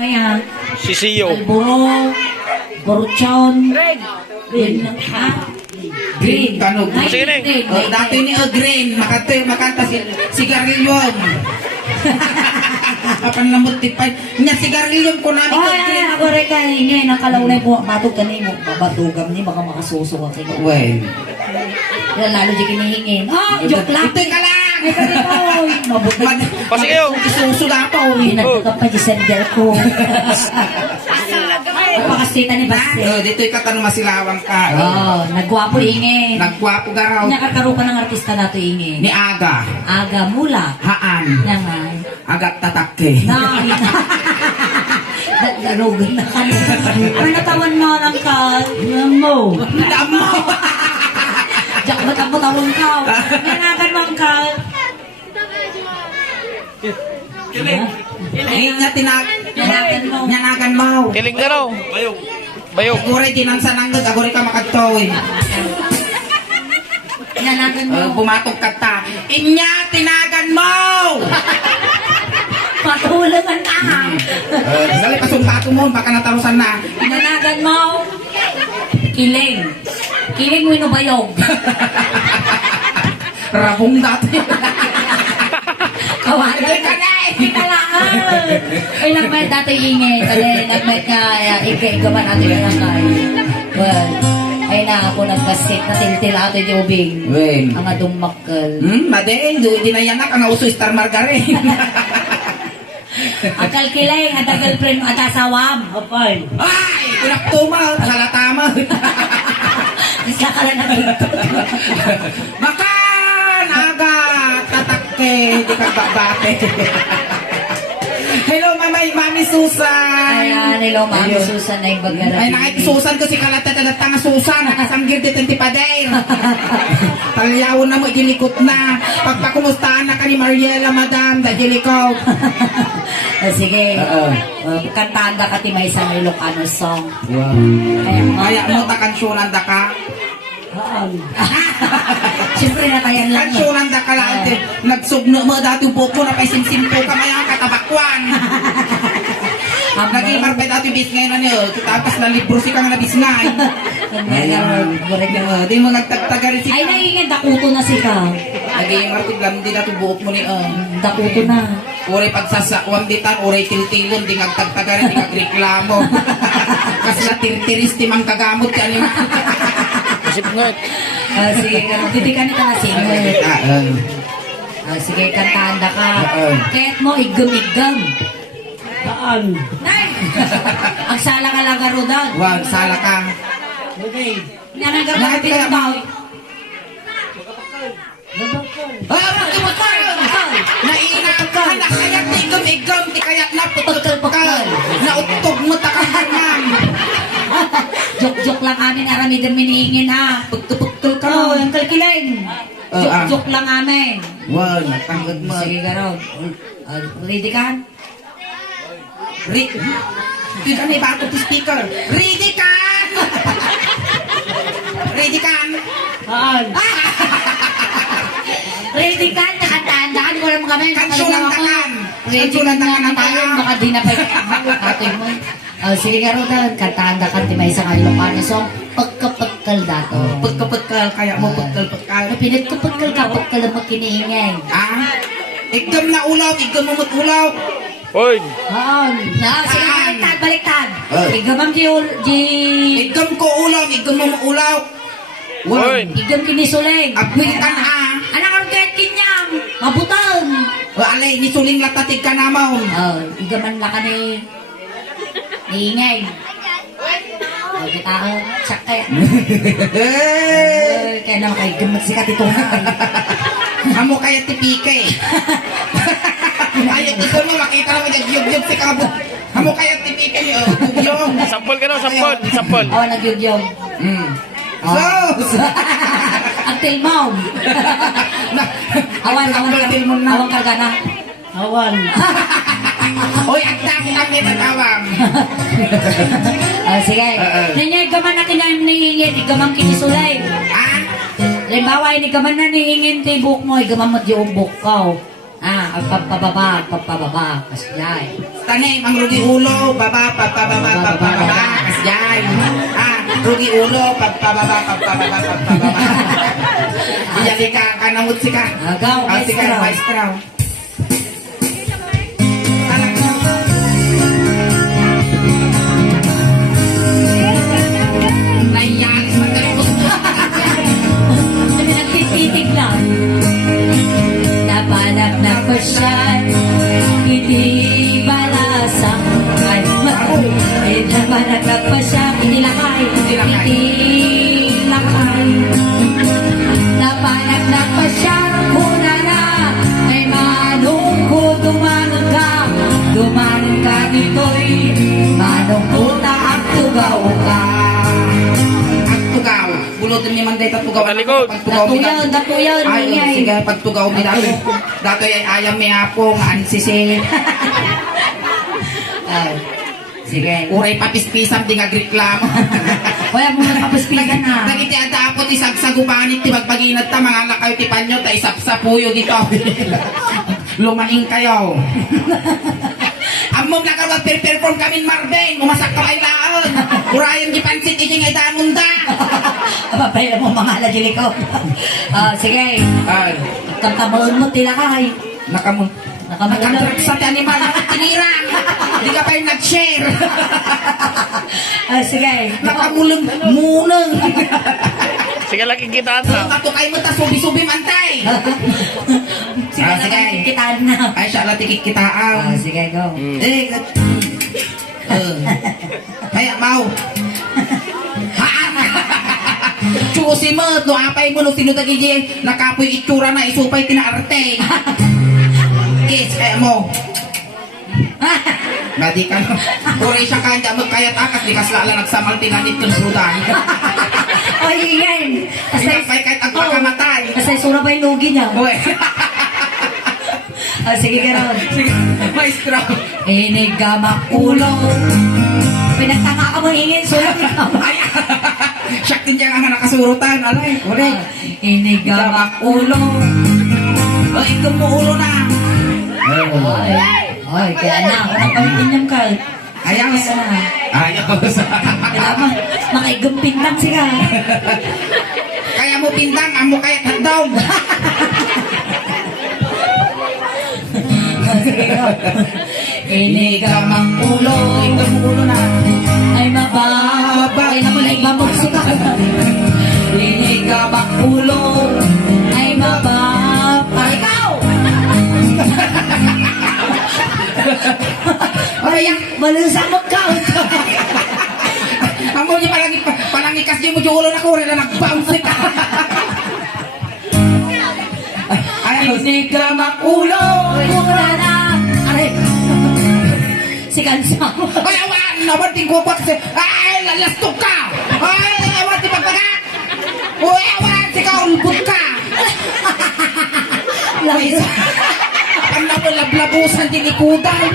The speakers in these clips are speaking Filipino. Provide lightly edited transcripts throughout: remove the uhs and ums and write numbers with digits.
Maya. Sisiyo. Alburo. Boruchon. Green. Ha? Green. Tanog. Sige na. Dati ni Green, makanta sigarilyon. Apan namot tipay. Nya sigarilyon ko namin Oh, Green. ako rin ka ingay. Nakalaunay po. Matog ka ni mo. Babatugam ni. Baka makasusong ako. Well. Lalo di kinihingin. Oh, joke lang. Ito ka lang. Ay, kami po. Mabuti. Pasige yun. Isusuga pa uwi. Pinagtagap pa di sender ko. Pakasita ni Baste. Dito'y katanong masilawang ka. Oh, nagwapo ingin. Nagwapo ka raw. Nakakaro ka ng artista na ito ingin. Ni Aga. Aga mula. Haan. Nangan. Agat tatakke. Nangin. Darugan na ka. Ay, natawan mo ng ka. Mo. Damo. Diyak ba't ang matawan ka? Nangagan mo ang ka. Nga Nangagan mo. Nyanagan mo. Kiling ka raw. Bayog. Agoray dinansa nanggod. Agoray ka makagtoy. Nangagan mo. Bumatog ka ta. Inya tinagan mo. Matulagan ka. Dali pasumbato mo. Baka natarusan na. Nangagan mo. Kiling. Kiling mo inubayog. Rabong dati. Kawalan ka na eh. Ay, nagmet dati ingay. Kali, nagmet ka. Ika-ika natin yung langkay. Well, ay na ako nagpasit na tiltil ato yung ubing. Well. Ang adong makal. Madeng. Di na yanak. Ang uso Star Margarine. Ang kalkiling, ang girlfriend mo, at asawam. Opal. Ay! Pinaktumal. Halatama. Isa ka lang nagito. Makan! Aga! Tatakke! Di ka babate. Hello, Mami Susan! Ayan, hello, Mami Ayun. Susan na yung bagara. Ay, nakikisusan ko si Kalatatatang nga Susan. Nakasanggir di tentipader. Talyawon na mo, gilikot na. Pagpakumustahan na ka ni Mariela, madam. Dagilikot. Sige. Kantaan ka ti may isang Ilocano song. Wow. Kaya, Kaya mo takansyonan da ka. Siyempre natayan lang. Kansyonan da ka lang. Nagsugno mo dati buko na paisimsimpo ka maya katabakwan. Naging marpay dati bis ngayon na niyo. Tapos na libro si kang nabis ngay. Di mo nagtagtaga rin si Ay, naingin, dakuto na si ka. Naging marpay lang di dati buhok mo ni Dakuto na. Uray pagsasakwan ditan, uray tiltilon, di nagtagtaga rin, di nagreklamo. Kasi na tirtiris ti mang kagamot ka niyo. Isip ngot. Sige, bibigyan nito na singer. Sige, kantaan da ka. Kaya't mo, igam-igam. Saan? Nay! Ang sala ka lang garo doon. Wag, sala ka. Nanagaro ka pinagbaw. Magkabakal! Nainam ka na kayat igam-igam, di kayat na putol-putol. Nautog mo takang Joke-joke lang amin, aramidan miniingin ha. Pagtuputol ka mo, yung kalkiling. Joke-joke lang amin. Wag, natanggad mo. Sige garo. Ready ka? Yun ka na ibato to speaker. Ready ka! Ready ka? Ready ka? Nakatandaan ko lang kami. Kansulan takan. Ready ka na tayo. Baka di na pa atoy mo. Sige garo doon. Katanda ka ti may isang Ilocano song. Pagkapagkal dato. Pagkapagkal, kaya mo pagkal-pagkal. Pinagkapagkal ka, pagkal ang makiniingay. Igam na ulaw, igam mo ulaw. Hoy. Sige, baliktad. Igamam di... Igam ko ulaw, igam mo ulaw. Hoy. Igam kinisuling. Agwitan Anak ang kahit kinyam. Mabutan. Alay, nisuling latatig ka naman. Igaman lang ka ni... Iingay. Kita ko, sakit. Kaya naman kayo, gamat sikat ito nga. Amo kaya tipike. Ayot ito mo, makita naman nag-yug-yug si Kabo. Amo kaya tipike ni Gugyong. Sampol ka raw, sampol. Sampol. Oo, nagyugyog. So! Ang tilmaw. Awan karga na. Awan. Hoy, ang dami kami nagawang. Sige. Ninyay gaman na kinahingin, igamang kinisulay. Halimbawa, inigaman na nihingin ti buhok mo, igaman mo di yung buhok ko. Ang pagpababa, kasyay. Tanim, ang rugi ulo, baba, pagpababa, kasyan. Rugi ulo, pagpababa. Iyali ka, kanamot si ka. Agaw, Si ka, maestro. maestro. Nayalis, magkalimot. Nagtititig lang. Napanap na ko siya, hindi balasang ay napanap na ko siya, hindi lakay, napanap na ko siya, una na, ay manong ko, dumanon ka dito'y, manong una at tugaw ka. Ang tugaw. Bulutin ni Manday at tugaw. Pagkalikod. Datuyaw, Ay, ingay. sige, pagtugaw mi dato. Dato ay ayam mi apong ansisi. Ay, sige. Uray papispisam di agreklamo. Kaya mo nakapaspigan na. Dagiti adapot isagsagupanit ti magpaginat ta mga lakaw ti panyo ta isapsapuyo dito. Lumaing kayo. Amom na karot perform kami Marbeng, umasak ka laon. Urayan di pansit ijing ay danunda. Papaya mo mga lagili ko. Sige. Ay, Kamtamoon mo tila kay. nakamun. Nakamulan. Nakatrap sa ti animal na tinirang. Di ka pa yung nag-share. Sige. Nakamulong munang. Sige lagi kita na. Katukay mo ta subi-subi mantay. Sige, sige. Kitaan na. Ay siya tikit kita ang. Sige, go. Kaya mau. Chusi mo, no apay mo no sinudagiji nakapoy itsura na isupay tinaarte. Kiss kaya mo. Nadi ka no. Uri siya kanya magkayat akas di kaslala nagsamal tinanit kung brudan. Ay, yan. Sinapay kahit ang pagkamatay. Kasi sura ba yung lugi niya? Uwe. Sige, gano'n. Sige, maestro. Inigamak ulo. Pinagtanga ka mo ingin, sulat ni kama. Ay, siyak din niya nga nakasurutan. Alay, ulit. Inigamak ulo. O, ikaw mo ulo na. Ay, kaya na. Ang pamitin ka. Ayaw Kaya na. Ayaw Kailangan makaigumping lang siya. Kaya mo pindang, amo kaya hotdog. Inigamak ulo. Ikaw mo ulo na. Ay mababa. Ay naman ay babagso ka. Inigamak ulo. Ay mababa. Ikaw! Ay, malusang mag-count. Amo niya palangikas niya mo yung ulo na ko. Rila nag-bounce ka. Ayaw. Inigamak ulo. Mura na. Aray. Si Kansang. Ay, awan! Awan ting kukwat kasi. Ay, lalastok ka! Ay, awan ting pagbaga! Uy, awan! Sika, ulbot ka! Ay, ang lablabusan din ikudan.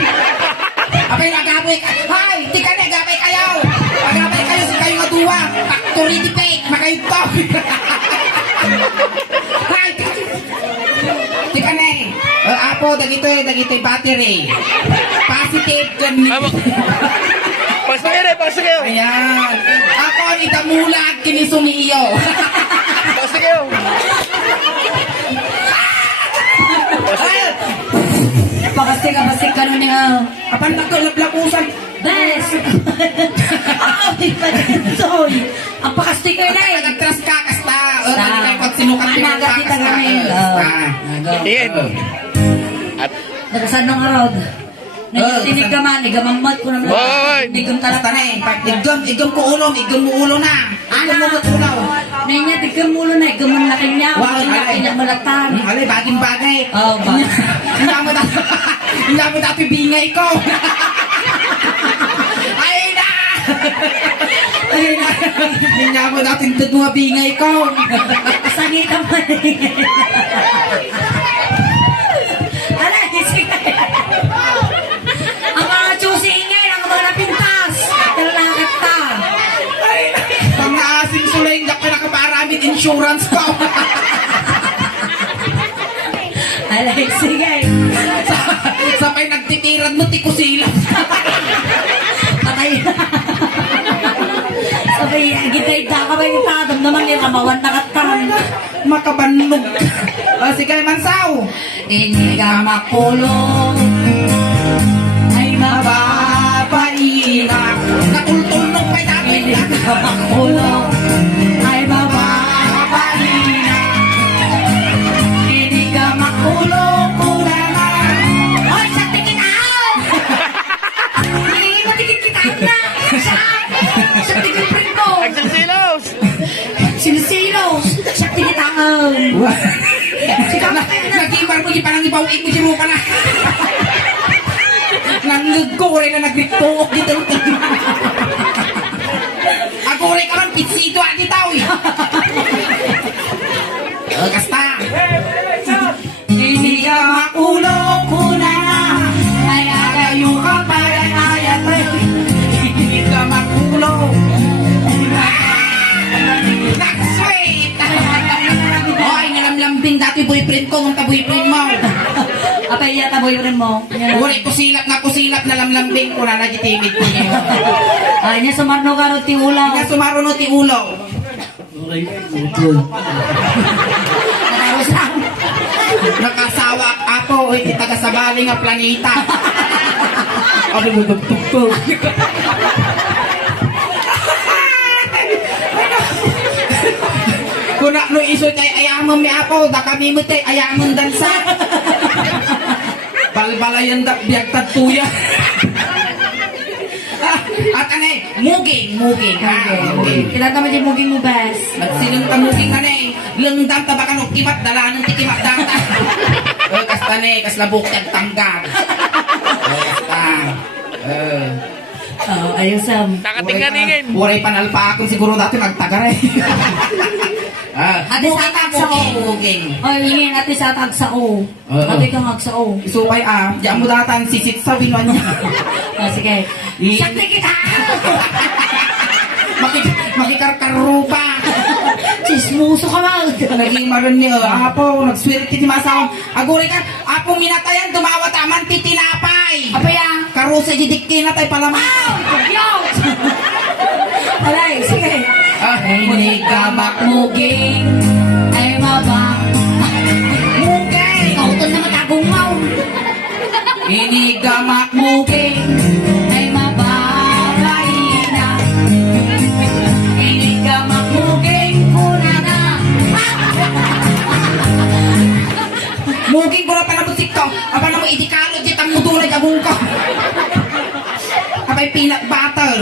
Apay, nagabay ka. Ay, di ka na, gabay kayo! Magabay kayo sa kayo nga duwa. Factory di fake, makayto. Ay, di ka na eh. Apo, dagito'y battery. Positive kan. Pasok kayo. Ayan. Ako ang itamulag kinisumiyo. Pasok kayo. Ay, Pakastik ka nun niya. kapan na ko lablabusan. Bes! Ay, patintoy! Ang pakastik na eh! Nagtras ka kasta. Ano kayo pag sinukat Anaga kita gamin. Iyan. At Nagasan ng arod. Nagtinig ka man, igamamot ko naman. Hoy! Nigam Basta talaga. na eh. Igam ko ulo na. Igam mo ulo. Nanya, tigam mo na, igam mo laki niya. Wow, Ang laki alay. niya malatan. Alay, baging bagay. Oh, ba? Hindi mo dati bingay ko. Ay na! Ay na! Hindi mo dati mga bingay ko. Sangita mo na Alay, sige. Ang mga chusingin, ang mga napintas. Talakit ta. Pang naasim sulay, hindi ako nakaparamit insurance ko. Alay, sige. Apay nagtitirad mo, tikusilap. Patay. Sabi, gitay ka ka ba yung tatam naman yung kamawan na katan. Makabannog. Sige, Mansaw. Hindi ka makulong. Ay Mababaina. Nakultulnog pa natin. Hindi ka makulong. Ay mababaina. Hindi ka makulong. Kulangan. Hoy, sa tikitaan! Hindi mo tikitaan na. Sa tikiprin mo. Nagsilsilaws. Sinisilos. Sa tikitaan. Nag-ibar mo, di pa nang ibawin mo, siro ka na. Nanggagore na nagrituok dito. Agore ka man, pitsido at itaw. Kasta. Hindi ka makulong kuna. Ay agayo ka pa ay ayat. Hindi ka makulong. Nagsweet. Hoy, nalamlambing dati boyfriend ko, nung boyfriend mo. Apay yata boyfriend mo. Uri, kusilap na lamlambing ko na nagitimid ko niya. Ay niya sumarno ka ro ti ulaw. Nga sumaruno ti ulo. Nakaros lang. Nakasawa ako, oy, taga sa bali nga planeta. Ano mo tugtog? Kuna no iso tay ayamon mi ako, da kami mo tay ayamon dansa. Balbalayan da biag tatuya. At ane, muging. Kita tama di muging mo bes. Nagsilong ka muging ane, lengdam tabakan o kimat dalaan ti kimat data. Kasta ne, kaslabok tag tanggap. Kasta. Oh, ayosam. Nakatinganingin. Uray panalpa akong siguro dati magtagare. Ate sa tagsa o. Muging. Oh, ingin ate sa tagsa o. Ate kang agsa o. Isupay diyan mo datan sisit sa winuan niya. Oh, sige. Sakti kita. Makikarkarupa. Chismoso ka mal. Naging maron niya, apo, nagswerte ti masawang. Aguri ka, apo minatayan, dumawa taman ti tinapay. Apa yang? Karusa jidikki na tay palaman. Yo! Alay, sige. Hindi ka makmuging ay mabang. Mugay! Ikaw ito naman agungaw. Hindi ka makmugay. Ay mababaina. Hindi ka makmuging kuna na. Muging ko na panamusik to. Apa na mo idikalo, jitang mudulay agong ko. Apay peanut butter.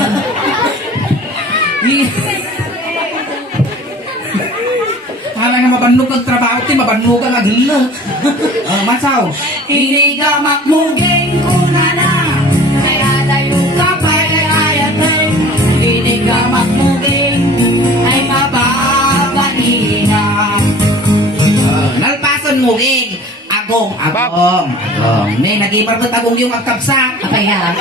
Hala nga mabannog ang trabaho ti, mabannog ang agila. Masaw. Hindi ka makmuging kuna na. Kaya tayo ka pa ayatay. Hindi ka makmuging ay mababaina. Nalpason muging. Agong. May nag-ibar mo tagong yung agkabsa. Apa yan?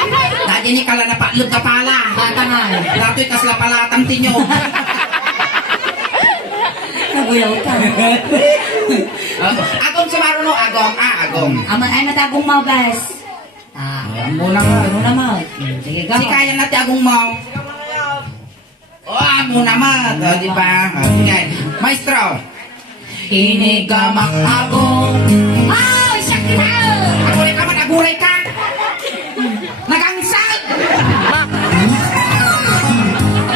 Dati ni kala na patlog ka pala. Katangan. Dato'y kasla palatang tinyo. Naguyaw ka. Agong sumaro no, agong. Agong. Ama ay matagong mo, guys. Muna nga. Ano naman? Sige, Si kaya natin agong mo. Muna ma. Di ba? Sige. Maestro. Inigamak agong. Ay, sakit! Aguray ka man, aguray ka. Nagangsag.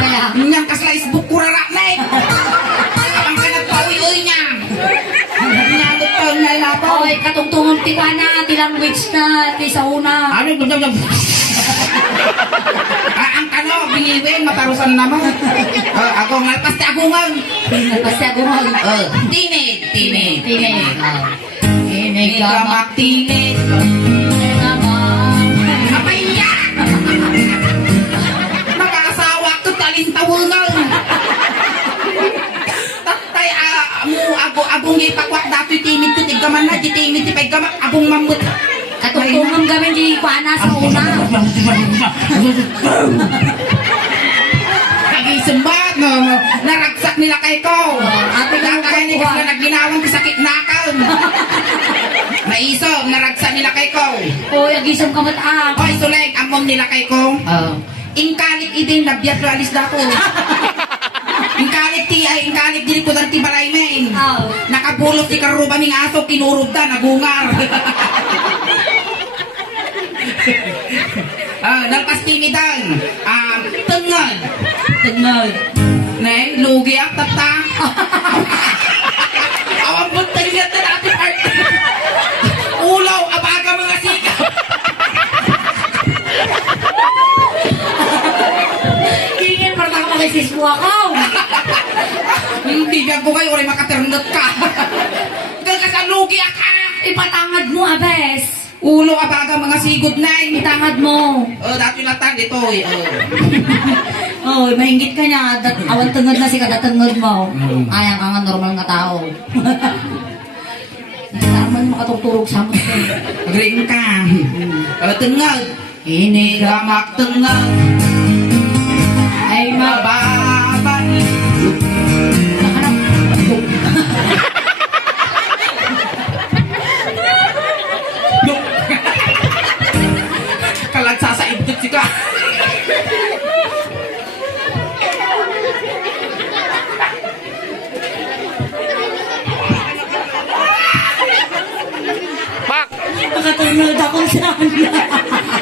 Kaya, Niyang kasla isbuk kurarak na eh. Ang kanagpawi-uy niya. Nyagot ko na ilapaw. oy, katungtungan ti ka na, ti language na, ti sa una. Ano yung ang kano, biniwin, matarusan naman. Ako nga, pasti agungan. Basta ako mo. Tinid. Tinig. Inigamak tinid. naman. Kapaya! Mag-aasawa ko, talintawungan. Tatay, agong ipakwak dato'y timid ko, tiggaman na, di timid, di paggamak, agong mamut. Katungtungan kami di kuana sa una. Kagisimbat, naragsak Naragsak nila kay ko. Ate ka Nakaya ni kuha. kasi nagginawang sakit nakal. Naiso, naragsak nila kay ko. Uy, agisam ka mataang. Hoy, suleng, amom nila kay ko. Oo. Ingkalit idin, nabiyat lo alis dako. Ingkalit ti ay, ingkalit dili ko dan ti balay men. Oo. Nakabulot ti karuba ming aso, kinurub da, nagungar. Nalpas timidan. Tengad. Tengag. Neng, lugi ang tata. Awang buntay niya na natin art. Ulaw, abaga mga sika. Tingin, parang ka makisis mo ako. Hindi biyan ko kayo, ulit makaternot ka. Dahil ka lugi ka. Ipatangad mo, abes. Ulo, abaga mga sigod na. Itangad mo. Dati latan ito eh. Oh, mahingit ka niya. Awan tungod na si kadatungod mo. Ayang ka nga normal nga tao. Naman makatutulog sa mo. Ring ka. Tengag. Ini gamak tengag. Ay, Mababay. Kalagsa sa idot si ka. Pak! makatulog ako sa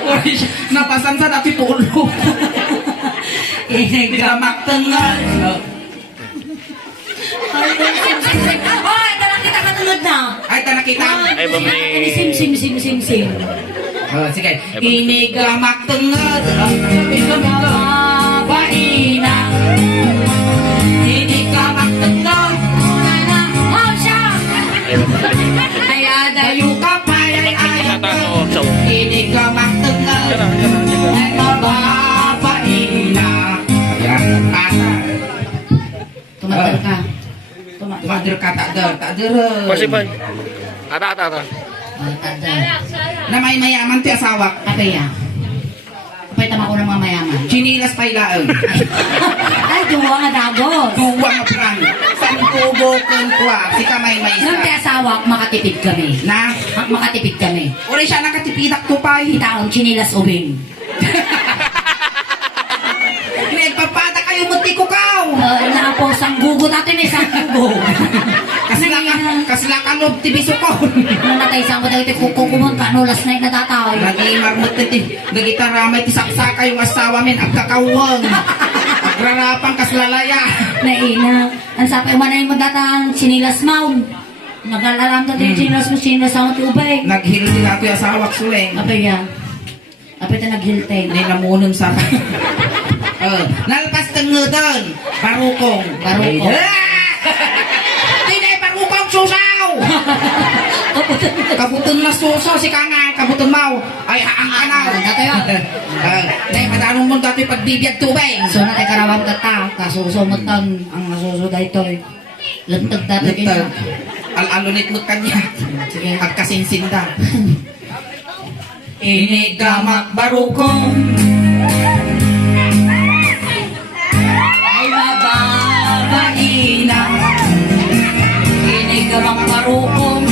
Uy, napasan sa dati pulo. Gamak tengag. Ay, tala kita katulog na. Ay, ta nakita. Ay, bumi. Sim. Sige. Ini gamak tengag. Baina. Ini gamak tengag. Oh, siya! Ay, bumi. Ay, ada. Dayu kapay ay ay. Tinatano sa Ini gamak tengag. Ay mababaina. Ayan, kata. Tumatal ka. Tumadir ka, tak der. Pasi pa. Ata. Tumatal. Na may mayaman ti asawak. Apa ya? Apay tama ko ng mga mayaman. Chinilas pailaan. Ay, duwa nga dagos. Duwa nga prang. San kubo kung kwa. Si kamay may Nang isa. asawak, makatipid kami. Na, Makatipid kami. uri siya nakatipidak ko pa. Itaon, chinilas ubing. Nagpapada kayo muti ko kaw. Naapo, sanggugo natin eh, sanggugo. Kasi lakanob ti biso ko. Nung natay sa mo dahil kukumon ka, no, last night natatawag. Lagi marmot ti. Nagitaramay ti saksa kayong asawa men. Agkakawang. Agrarapang kaslalaya. Naina. Ang sabi, umanayin mo datang chinilas maun. Nag-alaram dati yung chinilas mo, ti ubay. Naghilo din ako yung asawak suweng. Apay yan. Apay ta naghiltay. Hindi namunon sa nalpas tengudon. Barukong. Barukong. Hindi barukong susaw. Kabutun na susaw si Kanga. Kabutun mau. Ay haang kanaw. Natayo. Dahil madanong mo dati pagbibiyag tubig. So natay karawang kata, kasusumot tan ang nasuso dito eh. Lentag dati Lutag. Al-alunit mo kanya. Sige. Agkasinsinda. Inigamak barukong. Ay mababaina. Inigamak marukong.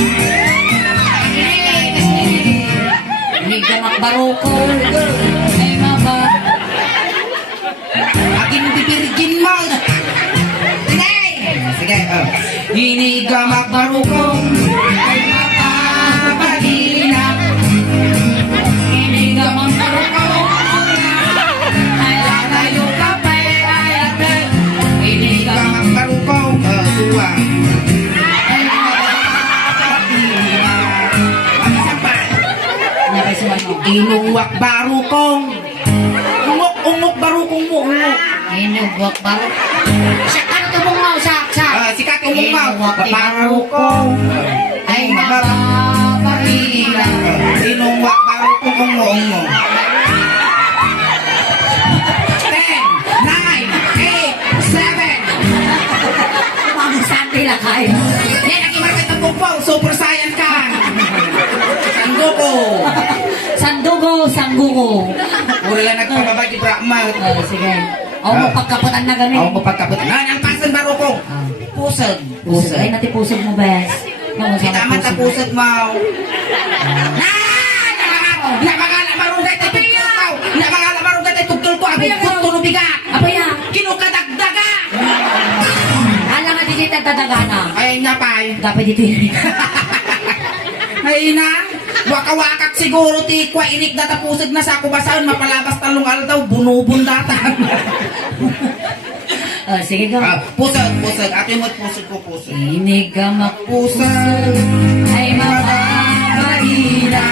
Inigamak barukong. Ay maba. Aking bibirgin mo. Sige. Inigamak barukong. Ay mababalina. Inigamak barukong. Ay latayo kapay ay atin. Inigamak barukong. Dua. Ay mababalina. Ano sa pa? Nakisiman mo. Inuwak barukong. Ungok barukong mo. Ungok. Inugwak baro. Ano to mong mau sak. Sikat umong mo. Inuwak Barukong. Ay mababalina. Inuwak barukong ungok. 10, 9, 8, 7. Mga sante lang kayo. Yan ang imarapit ang bumpaw. Super saiyan ka. Sanduko. Sandugo, sanggugo. Puro lang nagpababay di Brahma. Sige. O mo pagkaputan na gani. Oo, mapagkapot. Ang pasan baro ko. Ah. Pusag. Pusog. Ay, natipusog mo, bes. Naman Kita man sa pusag mo. Napakala marunggay tayo tugtol ko. Napakala marunggay tayo tugtol ko. Ako tugtol biga. Apa ya? Kinukadagdaga. Ala nga di kita tatagana. Ay, napay. Dapat dito yun. Ay na, wakawakak siguro ti kwa inik data pusag na sa kubasaon mapalabas talong aldaw bunubun data. Sige ka. Pusag, ato yung pusag ko pusag. Inig ka Pusag, ay mababaina.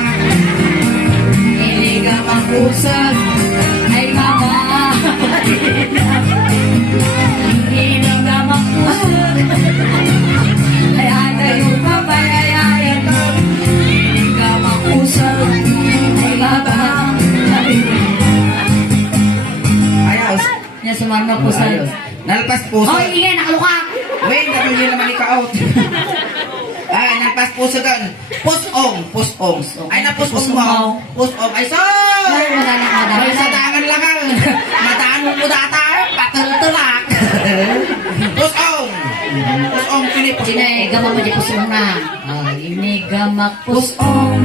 Inig ka magpusag ay mababaina. Inig ka magpusag ay atayo papayayayan ko. Inig ka magpusag ay mababaina. ayos. Yan sumarno pusag. Nalpas Oh, pusag. ingay, nakaluka. Wait, naman yun naman ika-out. Ay, nalpas pusag kan. Pusong. Ay, na pusong mo. Pusong. Ay, so! Ay, madala. Ay, sa dangan lang ang. Mataan mo data. Patultulak. Pusong. Pusong, pinipusong. Sine, gama mo di pusong na. Ini gamak pusong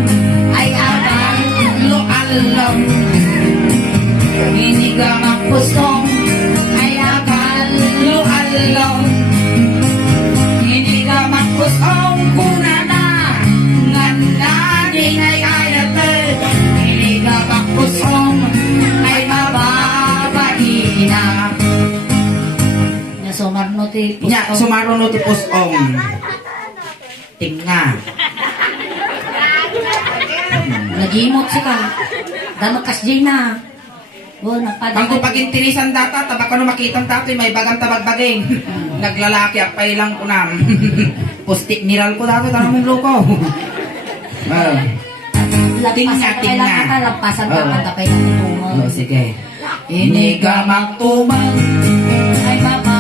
ay abang Lo alam. Ini gamak pusong ay abang Lo alam. Ini gamak pusong kuna na nganda di ngay ayate. Ini gamak pusong ay mababaina. Nya somarno ti pusong. Nya, sumaron no ti pusong. Tinga. Nagimot siya ka. Damakas di na. Oh, Ang kupagintirisan data, tabak ko makitang tato, may bagang tabagbaging. Naglalaki, apay lang ko na. Pustik niral ko dato, tanong mong loko. Tinga. Lampasan ka, pagkapay ng tutungo. Oh, sige. Iniga magtumang. Ay, mama.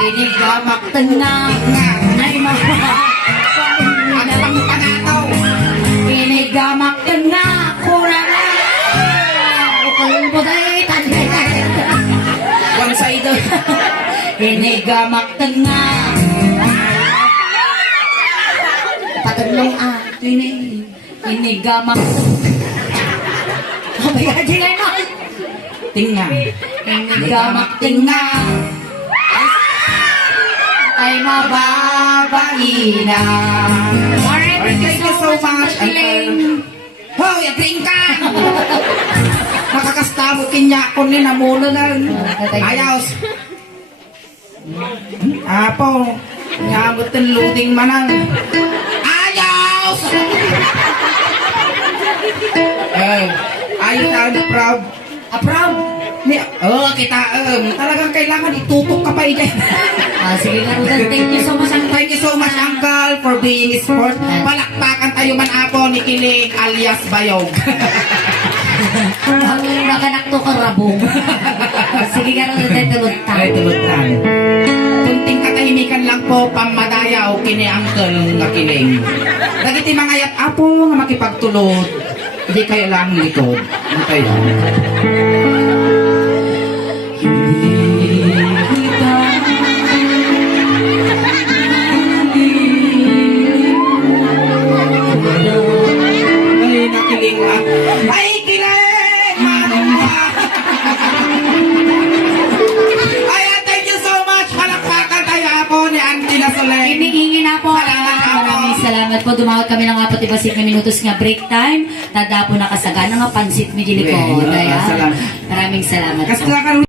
Iniga magtenang. Ay, mama. Ano pang panataw? Iniga magtenang. Kurang na. Ukol mo day, tanay. One side. Iniga magtenang. Patulong Iniga magtenang. Oh my God, hindi na. Tinga. Iniga magtenang. Ay mababaina. Alright, Thank you so much. Hoy, agring ka! Nakakastabo kinya ko ni namuno na. Ayos. Apo, nyabot ng loading manang. Ayos! Ayos na, proud. Proud. Kita, talagang kailangan itutok ka pa ide. Sige nga, Rudan. Thank you so much. Thank you so much, Uncle, for being sport. Palakpakan tayo man apo ni Kiling alias Bayog. Ang nakanak to ka rabong. Sige nga, Rudan. Tulutan. Ay, tulutan. Kunting katahimikan lang po, pamadayaw kini Uncle nga Kiling. Dagiti mga yat apo nga makipagtulod. Hindi kayo lang likod. Hindi kayo. Ay, nakiling ah. Ay, kiling! Manong ay, thank you so much. Palakpakan tayo po ni Auntie na Solen. Hinihingi na po. Salamat, Maraming salamat po. Dumawat kami ng 45 na minutos nga break time. Tada po nakasagana nga pansit mi dili po. Salamat. Maraming salamat po. Kasi